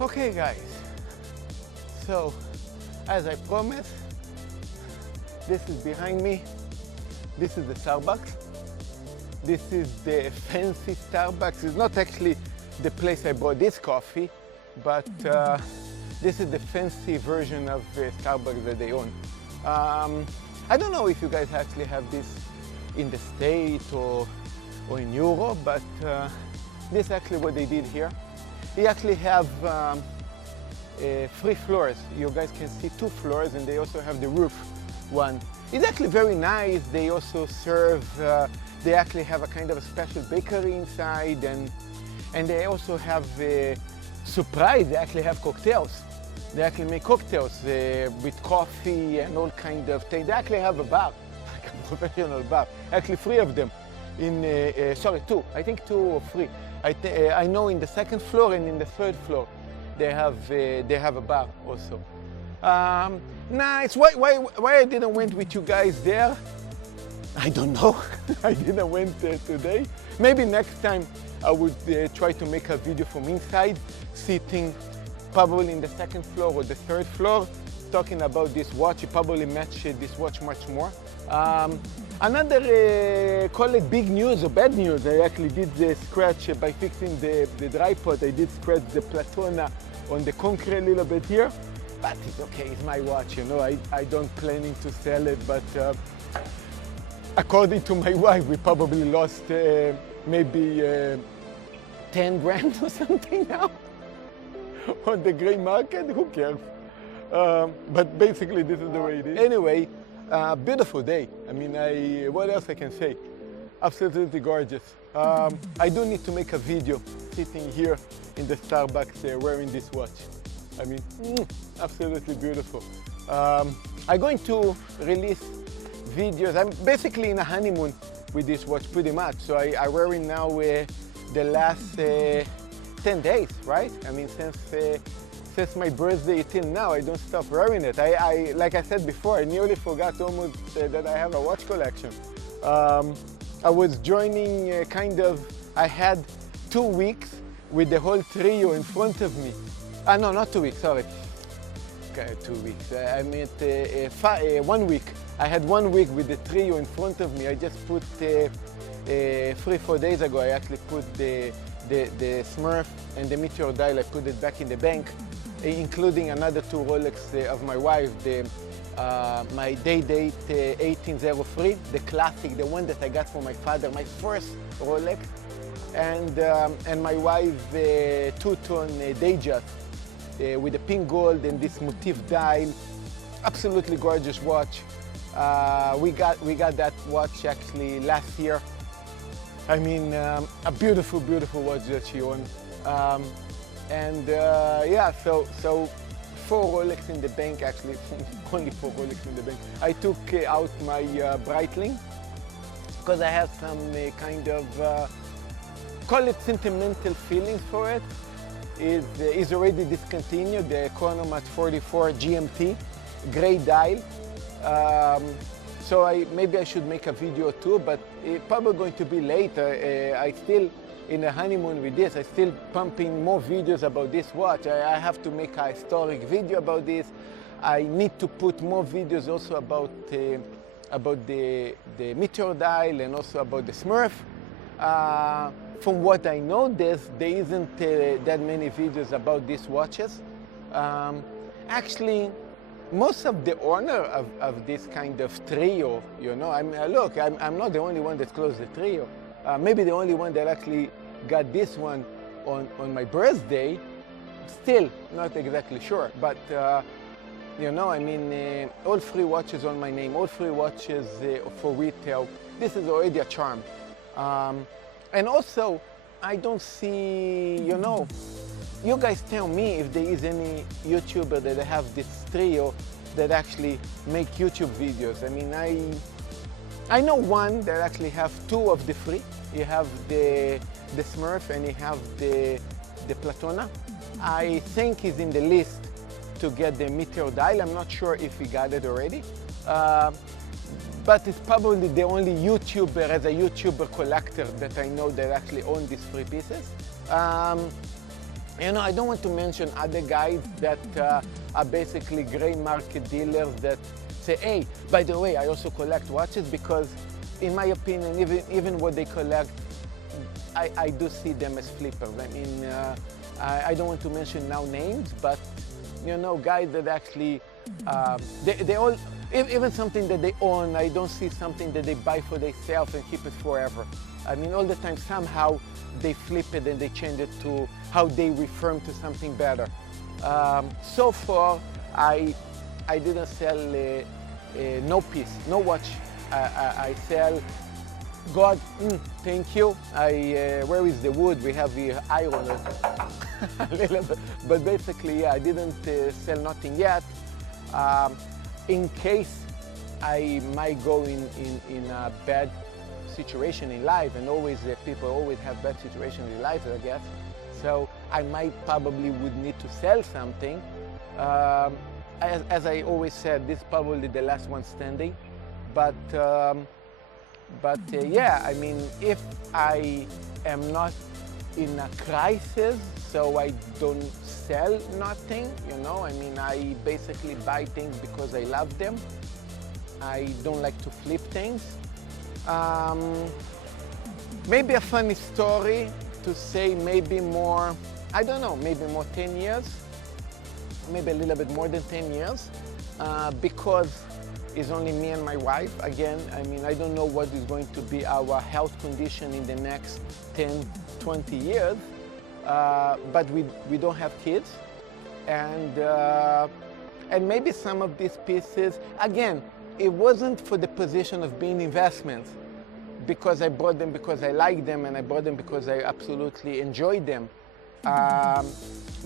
Okay guys, so as I promised, this is behind me. This is the Starbucks. This is the fancy Starbucks. It's not actually the place I bought this coffee, but this is the fancy version of Starbucks that they own. I don't know if you guys actually have this in the States or in Europe, but this is actually what they did here. They actually have 3 floors. You guys can see 2 floors, and they also have the roof one. It's actually very nice. They also serve, they actually have a kind of a special bakery inside, and they also have a surprise. They actually have cocktails. They actually make cocktails with coffee and all kind of things. They actually have a bar, like a professional bar. Actually 3 of them. Sorry, 2. I think 2 or 3. I know in the 2nd floor and in the 3rd floor they have a bar also. Nice. Why I didn't went with you guys there? I don't know. I didn't went today. Maybe next time I would try to make a video from inside, sitting probably in the 2nd floor or the 3rd floor, talking about this watch. You probably match this watch much more. Another, call it big news or bad news, I actually did the scratch by fixing the tripod. I did scratch the Platona on the concrete a little bit here, but it's okay, it's my watch, you know. I don't planning to sell it, but according to my wife, we probably lost maybe 10 grand or something now on the gray market. Who cares? But basically this is the way it is. Anyway, beautiful day. I mean, what else I can say? Absolutely gorgeous. I do need to make a video sitting here in the Starbucks wearing this watch. I mean, absolutely beautiful. I'm going to release videos. I'm basically in a honeymoon with this watch pretty much. So I wear it now the last 10 days, right? I mean, since my birthday till now, I don't stop wearing it. Like I said before, I nearly forgot almost that I have a watch collection. I was joining I had 2 weeks with the whole trio in front of me. No, not 2 weeks, sorry. Okay, 2 weeks. I meant 1 week. I had 1 week with the trio in front of me. I just put 3-4 days ago, I actually put the Smurf and the Meteor dial. I put it back in the bank, including another 2 Rolex of my wife, my day-date 1803, the classic, the one that I got for my father, my first Rolex, and my wife 2-tone Datejust with the pink gold and this motif dial. Absolutely gorgeous watch. We got that watch actually last year. I mean, a beautiful, beautiful watch that she owned. Yeah, so 4 Rolex in the bank, actually, only 4 Rolex in the bank. I took out my Breitling because I have some kind of, call it sentimental feelings for it. Is already discontinued, the Chronomat 44 GMT, gray dial. So maybe I should make a video too, but it's probably going to be later. I still in a honeymoon with this. I still pumping more videos about this watch. I have to make a historic video about this. I need to put more videos also about the Meteor dial and also about the Smurf. From what I know, there isn't that many videos about these watches. Actually, most of the owner of this kind of trio, you know, I'm not the only one that closed the trio. Maybe the only one that actually got this one on my birthday. Still not exactly sure, but you know, I mean, all 3 watches on my name, all 3 watches for retail. This is already a charm. And also, I don't see, you guys tell me if there is any YouTuber that have this trio that actually make YouTube videos. I mean, I know one that actually have two of the three. You have the Smurf and you have the Platona. I think he's in the list to get the Meteor Dial. I'm not sure if he got it already. But it's probably the only YouTuber as a YouTuber collector that I know that actually own these three pieces. I don't want to mention other guys that are basically gray market dealers that say, hey, by the way, I also collect watches, because in my opinion, even what they collect, I do see them as flippers. I mean, I don't want to mention now names, but guys that actually, they all, even something that they own, I don't see something that they buy for themselves and keep it forever. I mean, all the time somehow they flip it and they change it to how they refer to something better. So far, I didn't sell no piece, no watch. I sell, God, thank you. Where is the wood? We have the iron a little bit. But basically, yeah, I didn't sell nothing yet. In case I might go in a bad situation in life, and always people always have bad situations in life, I guess. So I might probably would need to sell something. As I always said, this is probably the last one standing. But yeah, I mean, if I am not in a crisis, so I don't sell nothing, I mean, I basically buy things because I love them. I don't like to flip things. Maybe a funny story to say, maybe more, I don't know, maybe more 10 years, maybe a little bit more than 10 years, because it's only me and my wife. Again, I mean, I don't know what is going to be our health condition in the next 10, 20 years, but we don't have kids. And maybe some of these pieces, again, it wasn't for the position of being investments, because I bought them because I like them, and I bought them because I absolutely enjoyed them.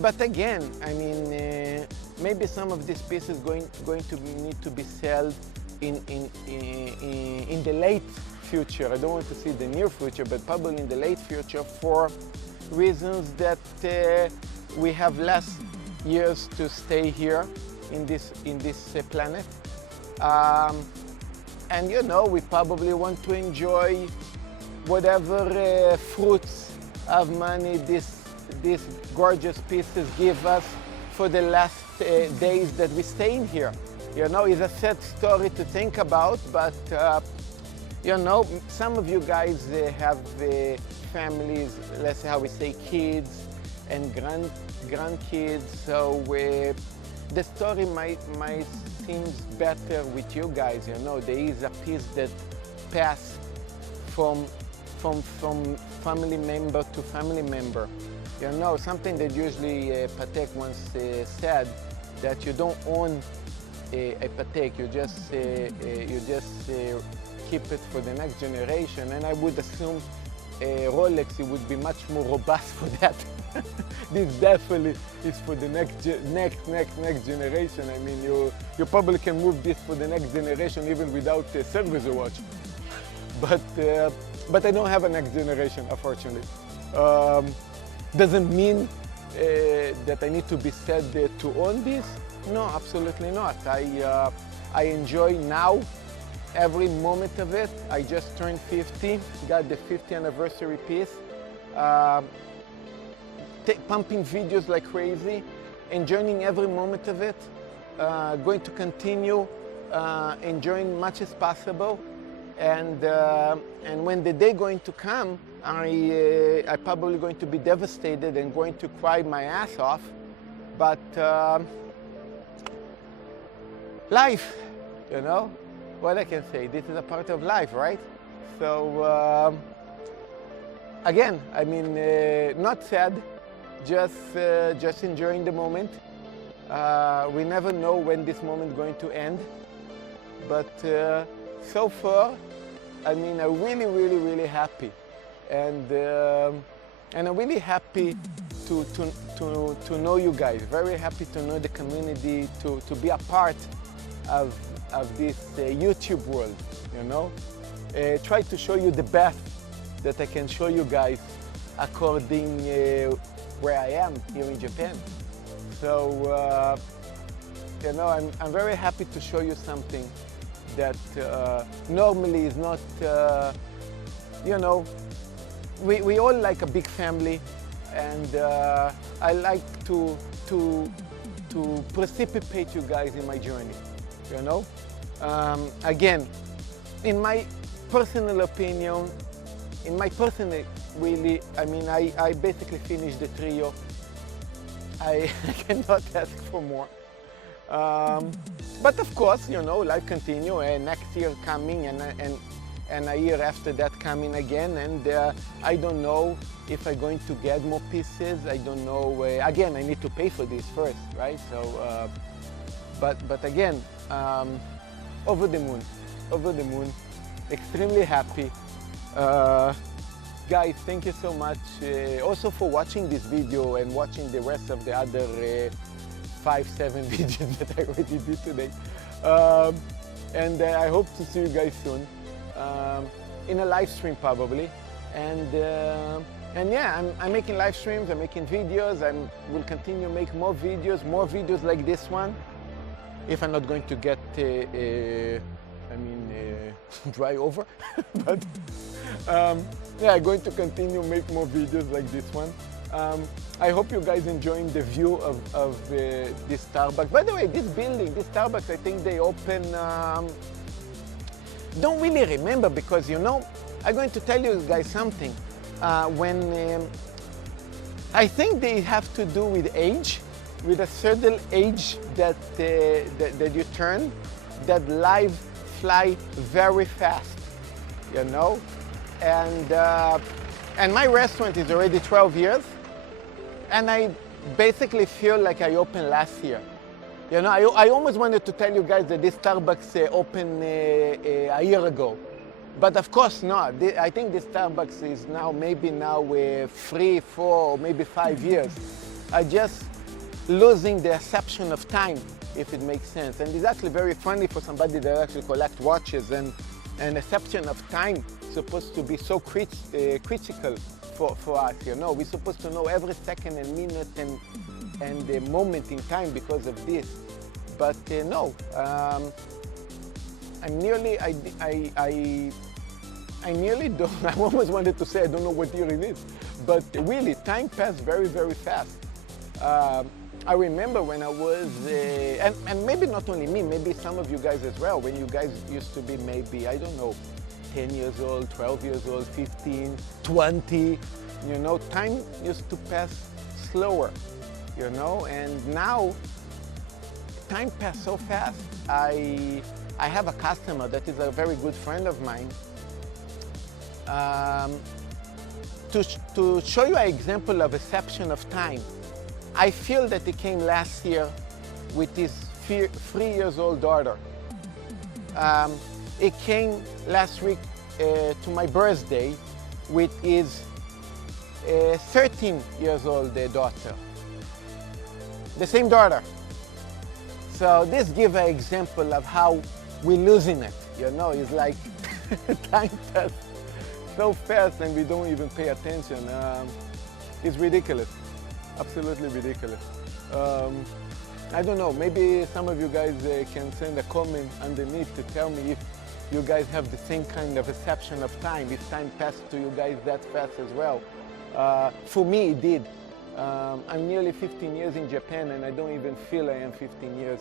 But again, I mean, maybe some of these pieces going to need to be sold in the late future. I don't want to see the near future, but probably in the late future, for reasons that we have less years to stay here in this planet. And we probably want to enjoy whatever fruits of money these gorgeous pieces give us for the last days that we stay in here. It's a sad story to think about, but some of you guys have families, let's say how we say, kids and grandkids, so the story might seem better with you guys. There is a piece that passed from family member to family member. Something that usually Patek once said, that you don't own a Patek, you just keep it for the next generation. And I would assume Rolex, it would be much more robust for that. This definitely is for the next generation. I mean, you probably can move this for the next generation even without a service watch. But I don't have a next generation, unfortunately. Doesn't mean that I need to be sad to own this. No, absolutely not. I enjoy now every moment of it. I just turned 50, got the 50th anniversary piece. Pumping videos like crazy, enjoying every moment of it. Going to continue enjoying much as possible. And when the day going to come, I'm probably going to be devastated and going to cry my ass off. But life, what I can say, this is a part of life, right? So again, I mean, not sad, just enjoying the moment. We never know when this moment is going to end, but so far, I mean, I'm really, really, really happy. and I'm really happy to know you guys. Very happy to know the community, to be a part of this YouTube world. You know, try to show you the best that I can show you guys according where I am here in Japan. So you know, I'm very happy to show you something that normally is not, you know, we all like a big family, and I like to precipitate you guys in my journey, you know. Again, in my personal opinion, really, I mean, I basically finished the trio. I cannot ask for more. But of course, you know, life continue, and next year coming, and a year after that coming again, and I don't know if I'm going to get more pieces. I don't know. Again, I need to pay for this first, right? So, but again, over the moon, extremely happy. Guys, thank you so much also for watching this video and watching the rest of the other 5-7 videos that I already did today. And I hope to see you guys soon in a live stream probably. And yeah, I'm making live streams, I'm making videos, I will continue to make more videos like this one, if I'm not going to get dry over. But yeah, I'm going to continue to make more videos like this one. I hope you guys enjoying the view of this Starbucks. By the way, this building, this Starbucks, I think they open, don't really remember, because, you know, I'm going to tell you guys something. I think they have to do with age, with a certain age that you turn, that life fly very fast, you know. And my restaurant is already 12 years, and I basically feel like I opened last year. You know, I almost wanted to tell you guys that this Starbucks opened a year ago. But of course not. I think this Starbucks is now maybe 3, 4, or maybe 5 years. I just losing the perception of time, if it makes sense. And it's actually very funny for somebody that actually collects watches, and perception of time supposed to be so critical for us, you know. We're supposed to know every second and minute and the moment in time because of this. But no, I nearly don't, I almost wanted to say I don't know what year it is, but really time passed very, very fast. I remember when I was, and maybe not only me, maybe some of you guys as well, when you guys used to be maybe, I don't know, 10 years old, 12 years old, 15, 20, you know, time used to pass slower, you know, and now time passed so fast. I have a customer that is a very good friend of mine. To show you an example of perception of time, I feel that he came last year with his 3 years old daughter. He came last week to my birthday with his 13 years old daughter. The same daughter. So this gives an example of how we're losing it. You know, it's like time passes so fast and we don't even pay attention. It's ridiculous. Absolutely ridiculous. I don't know, maybe some of you guys can send a comment underneath to tell me if you guys have the same kind of perception of time, if time passed to you guys that fast as well. For me, it did. I'm nearly 15 years in Japan and I don't even feel I am 15 years.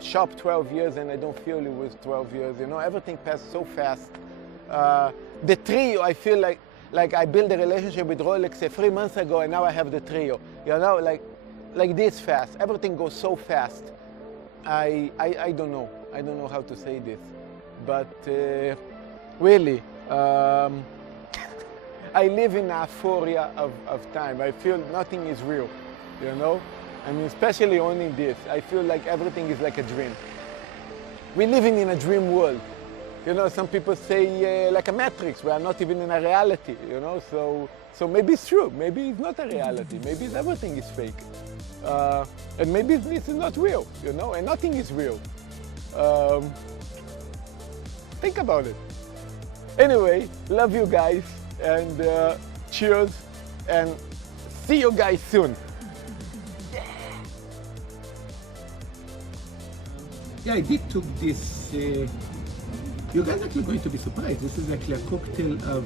Shop 12 years and I don't feel it was 12 years. You know, everything passed so fast. The trio, I feel like I built a relationship with Rolex 3 months ago and now I have the trio. You know, like this fast. Everything goes so fast. I don't know. I don't know how to say this. But really, I live in a euphoria of time. I feel nothing is real, you know? I mean, especially owning this. I feel like everything is like a dream. We're living in a dream world. You know, some people say like a matrix. We are not even in a reality. You know, so maybe it's true. Maybe it's not a reality. Maybe everything is fake, and maybe this is not real. You know, and nothing is real. Think about it. Anyway, love you guys, and cheers, and see you guys soon. Yeah, I did took this. You guys are actually going to be surprised. This is actually a cocktail of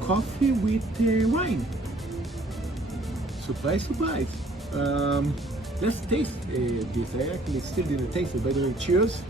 coffee with wine. Surprise, surprise. Let's taste this. I actually still didn't taste it. By the way, cheers.